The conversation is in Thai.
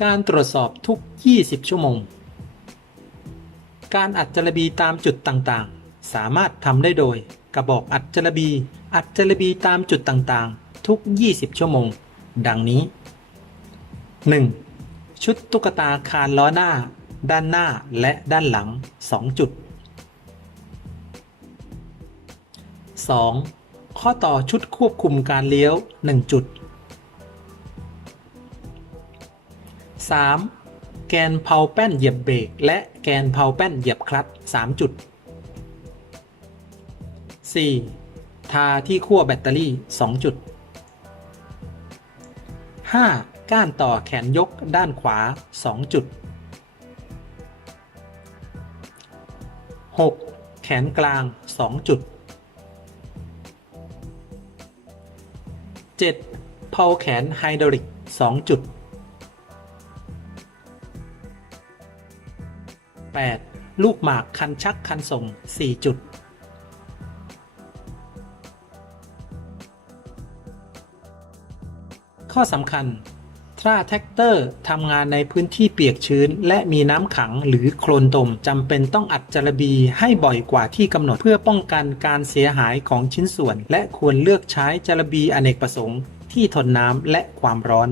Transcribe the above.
การตรวจสอบทุก 20 ชั่วโมง การอัดจารบีตามจุดต่างๆ สามารถทำได้โดย กระบอกอัดจารบี อัดจารบีตามจุดต่างๆ ทุก 20 ชั่วโมง ดังนี้ 1. ชุดตุ๊กตาคานล้อหน้า ด้านหน้าและด้านหลัง 2 จุด 2. ข้อต่อชุดควบคุมการเลี้ยว 1 จุด 3. แกนเพาแป้นเหยียบเบรกและแกนเพาแป้นเหยียบคลัตช์3จุด 4. ทาที่ขั้วแบตเตอรี่ 2 จุด 5. ก้านต่อแขนยกด้านขวา 2 จุด 6. แขนกลาง 2 จุด 7. เพาแขนไฮดรอลิก 2 จุด 8. ลูกหมากคันชักคันส่ง 4 จุด ข้อสำคัญถ้าแท็กเตอร์ทำงานในพื้นที่เปียกชื้น และมีน้ำขังหรือโคลนตมจำเป็นต้องอัดจารบีให้บ่อยกว่าที่กำหนดเพื่อป้องกันการเสียหายของชิ้นส่วน และควรเลือกใช้จารบีอเนกประสงค์ที่ทนน้ำและความร้อน